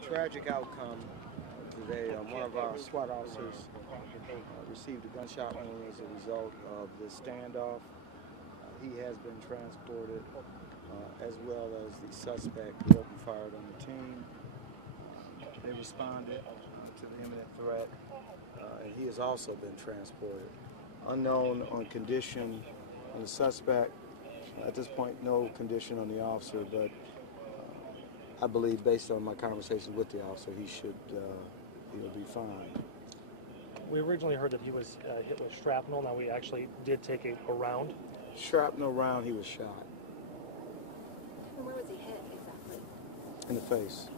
Tragic outcome today. One of our SWAT officers received a gunshot wound as a result of this standoff. He has been transported, as well as the suspect who opened fire on the team. They responded to the imminent threat, and he has also been transported. Unknown on condition on the suspect. At this point, no condition on the officer, but I believe, based on my conversations with the officer, he'll be fine. We originally heard that he was hit with shrapnel. Now we actually did take a round. Shrapnel round, he was shot. And where was he hit exactly? In the face.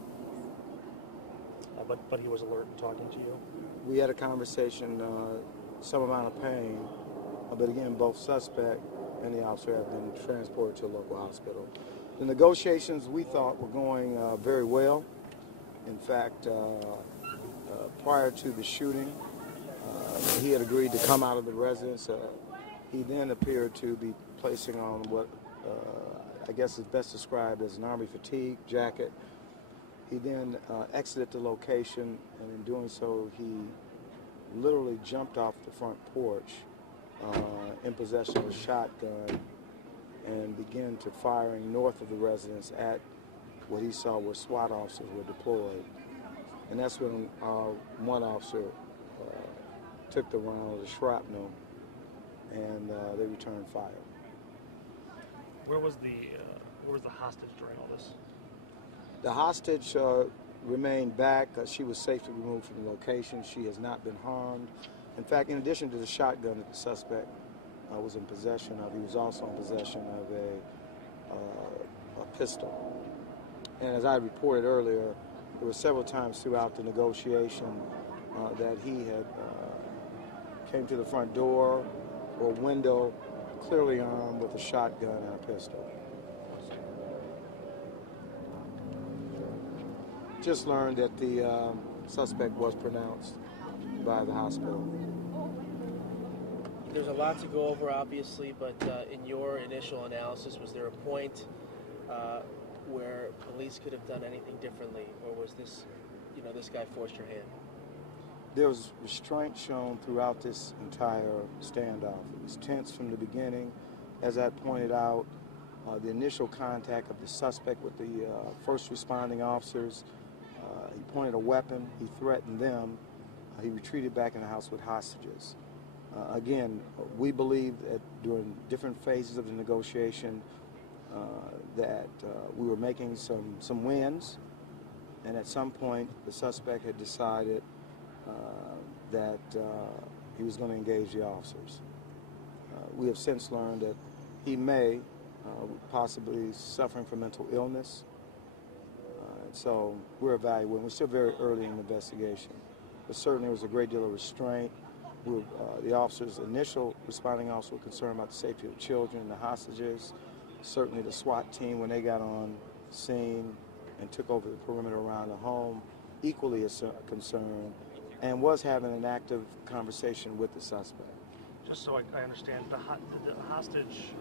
But he was alert and talking to you. We had a conversation, some amount of pain, but again, both suspect and the officer have been transported to a local hospital. The negotiations, we thought, were going very well. In fact, prior to the shooting, he had agreed to come out of the residence. He then appeared to be placing on what I guess is best described as an Army fatigue jacket. He then exited the location, and in doing so, he literally jumped off the front porch in possession of a shotgun and began to firing north of the residence at what he saw where SWAT officers were deployed. And that's when one officer took the round of the shrapnel, and they returned fire. Where was the hostage during all this? The hostage remained back. She was safely removed from the location. She has not been harmed. In fact, in addition to the shotgun that the suspect was in possession of, he was also in possession of a pistol. And as I reported earlier, there were several times throughout the negotiation that he had came to the front door or window, clearly armed with a shotgun and a pistol. Just learned that the suspect was pronounced by the hospital. There's a lot to go over, obviously, but in your initial analysis, was there a point where police could have done anything differently, or was this, this guy forced your hand? There was restraint shown throughout this entire standoff. It was tense from the beginning. As I pointed out, the initial contact of the suspect with the first responding officers, he pointed a weapon, he threatened them, he retreated back in the house with hostages. Again, we believe that during different phases of the negotiation that we were making some wins, and at some point the suspect had decided that he was going to engage the officers. We have since learned that he may possibly suffering from mental illness, so we're evaluating. We're still very early in the investigation, but certainly there was a great deal of restraint. The officers, initial responding officers, were concerned about the safety of the children and the hostages. Certainly the SWAT team, when they got on scene and took over the perimeter around the home, equally as concerned, and was having an active conversation with the suspect. Just so I understand, the hostage,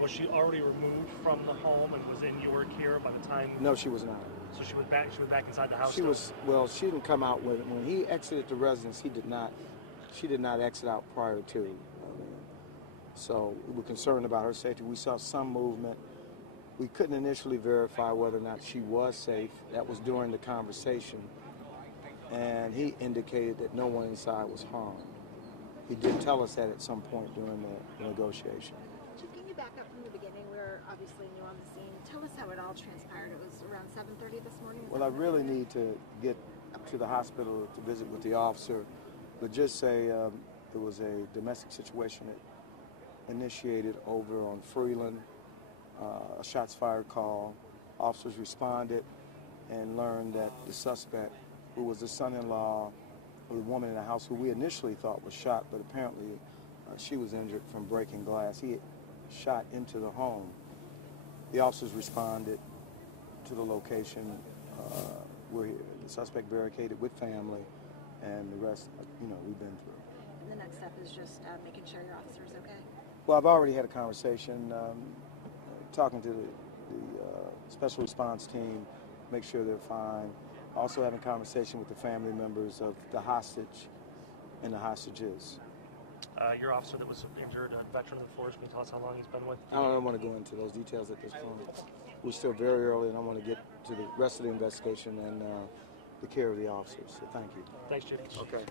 was she already removed from the home and was in your care by the time? No, she was not. So she was back inside the house? She was, well, she didn't come out when he exited the residence. She did not exit out prior to. So we were concerned about her safety. We saw some movement. We couldn't initially verify whether or not she was safe. That was during the conversation. And he indicated that no one inside was harmed. He did tell us that at some point during the negotiation. Chief, can you back up from the beginning? We were obviously new on the scene. Tell us how it all transpired. It was around 7:30 this morning. Well, I really need to get to the hospital to visit with the officer. But just say it was a domestic situation that initiated over on Freeland, a shots fired call. Officers responded and learned that the suspect, who was the son-in-law of the woman in the house who we initially thought was shot, but apparently she was injured from breaking glass. He had shot into the home. The officers responded to the location where the suspect barricaded with family, and the rest, we've been through. And the next step is just making sure your officer's okay? Well, I've already had a conversation, talking to the special response team, make sure they're fine. also having conversation with the family members of the hostage and the hostages. Your officer that was injured, a veteran of the force, can you tell us how long he's been with? I don't want to go into those details at this point. We're still very early, and I want to get to the rest of the investigation and the care of the officers. So thank you. Thanks, Chief. Okay.